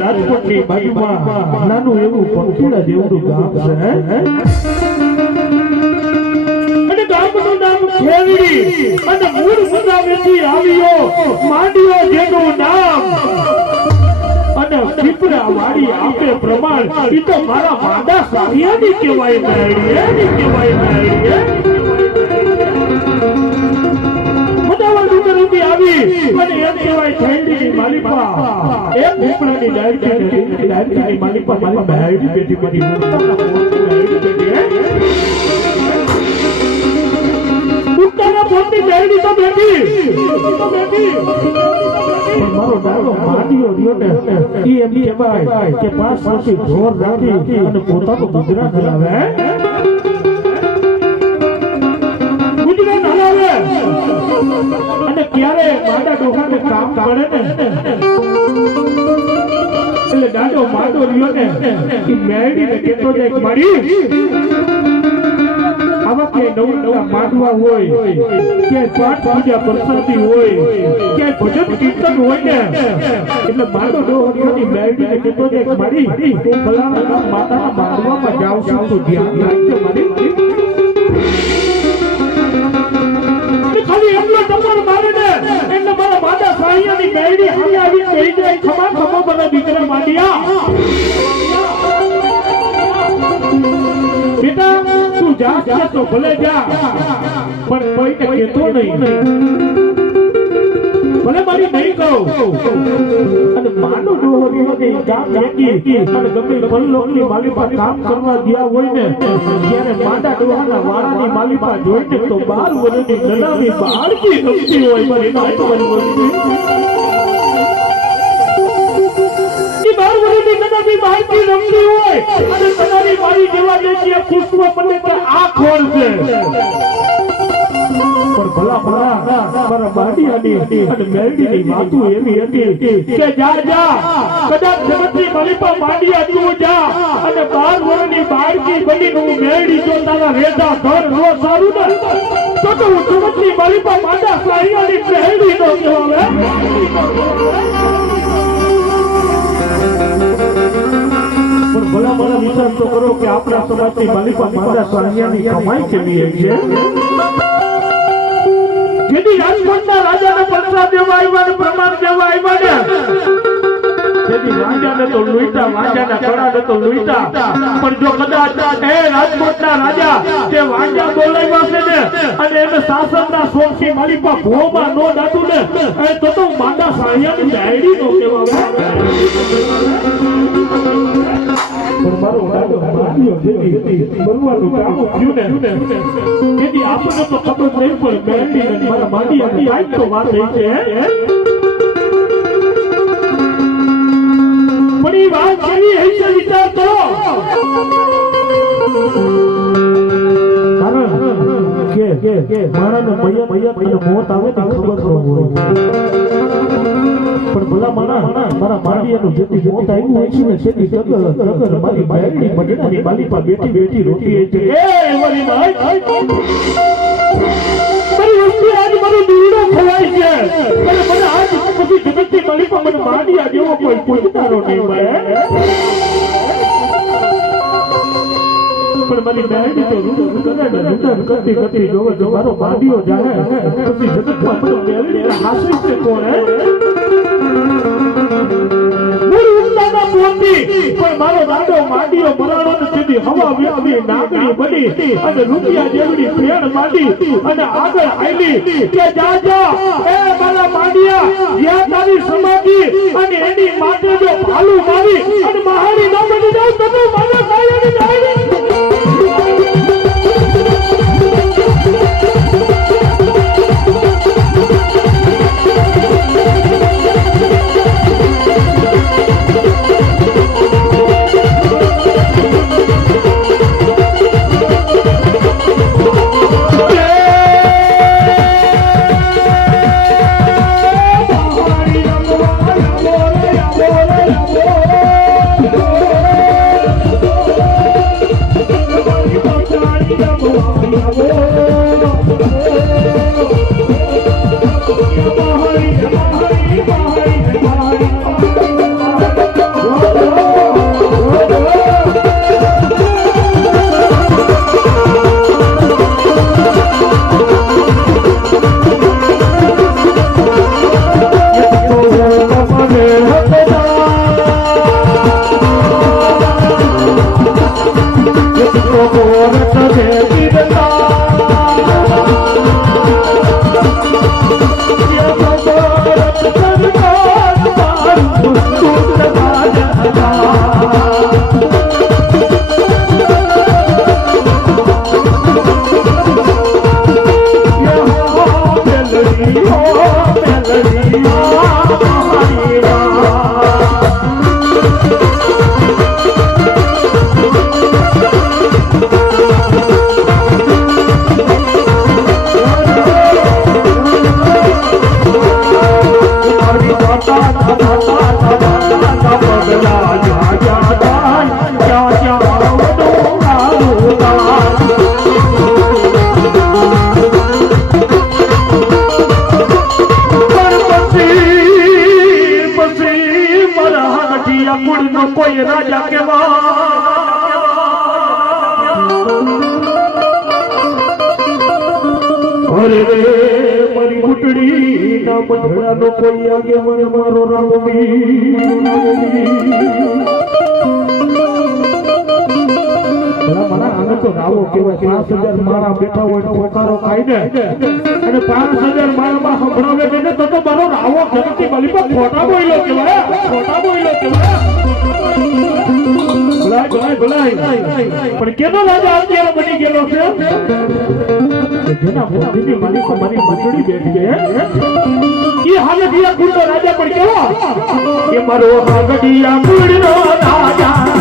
રાજકોટની બાજુમાં નાનું એવું પંખીડા જેવું ગામ છે અને ગામનું નામ ખેરડી અને મૂળ મુકામેથી આવ્યો માંડ્યો જેનું નામ અને પીપળા વાડી આપે પ્રમાણ ઈ તો મારા માંડા સાહિયાની કહેવાય મેળી કહેવાય મેળી આવી અને એમ કહેવાય ખેરડીની માલિપા એક પીપળાની ડાયરીની માલિપા મારી બહેડી બેટી બની ઉત્તરના પોતની બહેડી તો બેટી પણ મારો દાદો માડીઓ રહ્યો ને ઈ એમ કહેવાય કે 5 વર્ષથી જોર રાખી અને પોતાનું ગુજરાત ચલાવે અને ક્યારે માડા ડોહાને કામ પડે ને એટલે દાદો માડો રહ્યો ને કે મેળીને કેતો જાય મારી આવા કે નવરા માંડવા હોય કે પાઠ પૂજા પ્રસાદી હોય કે ભજન કીર્તન હોય ને એટલે માડો ડોહાની મેળીને કેતો જાય મારી તું ફલાણા માતાના માંડવામાં જાવ છું તો ધ્યાન રાખજો મારી સાહિયાની મેળી હાલી આવી કહી જાય ખમા ખમો બના દીકરા માંડિયા બેટા તું જા તો ભલે જા પણ કોઈને કહેતો નહીં ભલે મારી નહીં કહું અને માનો ડોહરીઓને ગામ લેતી અને ગમે પલ્લોની માલિપા કામ કરવા ગયા હોય ને ત્યારે માડા ડોહાના વાળાની માલિપા જોઈને તો 12 વર્ષની નલામી બાળકી રમતી હોય મારી નાઈ મારી બાળકી રમતી હોય અને તમારી મારી જેવા દેખીએ પુષ્પ પંડિત આ ખોલ છે પર ભલા મારા બાડીયાની અને મેરડીની વાતો એવી હતી કે જા કદાચ જગતની માલિપા બાડીયા તું જા અને 12 વર્ષની બાળકી બનીને હું મેરડી જો તારા રેડા ઘર નો સારું ને તો હું જગતની માલિપા માતા સાહિયાની મેરડી નો કહેવાય પણ ભલા મારા વિચાર તો કરો કે આપણા સમાજની માલિપા માતા સાહિયાની કમાઈ કેવી છે જેથી રાજકોટના રાજાને પ્રસાદ દેવા આવ્યા ને પ્રમાણ દેવા આવ્યા ને જેથી રાજાને તો લૂંટા વાંજાના કળાને તો લૂંટા પણ જો કદાચ એ રાજકોટના રાજા જે વાંજા બોલાવ્યા છે ને અને એને શાસનના શોખથી માલિપા ભોમાં નો દાટું ને તો માંડા સાહિયાની ડાયરી નો કહેવાય મારો દાદો માન્યો જેથી બનવાનું કામ થયું ને જેથી આપણને તો ખબર નહીં પણ મેરડી ને મારા માડીયાની આજ તો વાત થઈ છે પણ એ વાત કેવી હશે વિચાર કરો કારણ કે મારાને મૈયા મોત આવે તો ખબર ન હોય પણ ભલા મારા માડીયાનું જેથી મોત આવ્યું હોય છે ને તેની કદર મારી મેરડી મગનાની માલિપા બેટી રોટી છે એ વળી નાઈ મારી વસ્તી આજ મારો દીવડો ખવાય છે અને મને આજ પછી જગતની માલિપા મને માડીયા જેવો કોઈ પૂછતારો નહીં મળે પણ મારી મેરડી તો રૂડર કરતી જોવે જો મારો માડીયો જાય પછી જગતમાં મને મેરડી હાસી છે કોણ હે મારો દાદો માંડીઓ મરાણો ને સીધી હવા વેચી નાગડી બની અને રૂપિયા જેવડી ફેણ માંડી અને આગળ આયલી કે જા એ મારા માંડિયા જ્યાં તારી સમાધિ અને એની માથે જો ભાલું મારી અને મહારી ન બની જાવ તો મને કાયની ડાયરી કોઈ રાજા કેવા અરે રે મારી બુટડી ના મઢડાનો કોઈ આગે મને મારો રામવી મારા આને તો રાવો કહેવાય 5000 માળા બેઠા હોય ખોકારો ખાઈને અને 5000 માળામાં સંભળાવે ને તો મારો રાવો જગતી બલી પર ખોટા બોલ્યો કહેવાય ભલાય પણ કેનો રાજા અત્યારે બની ગયેલો છે જેના મોતીની માલિક મારી મંડળી બેઠી છે એ હાલત યા કુંડો રાજા પણ કેવો એ મારો હાગડિયા કુંડનો રાજા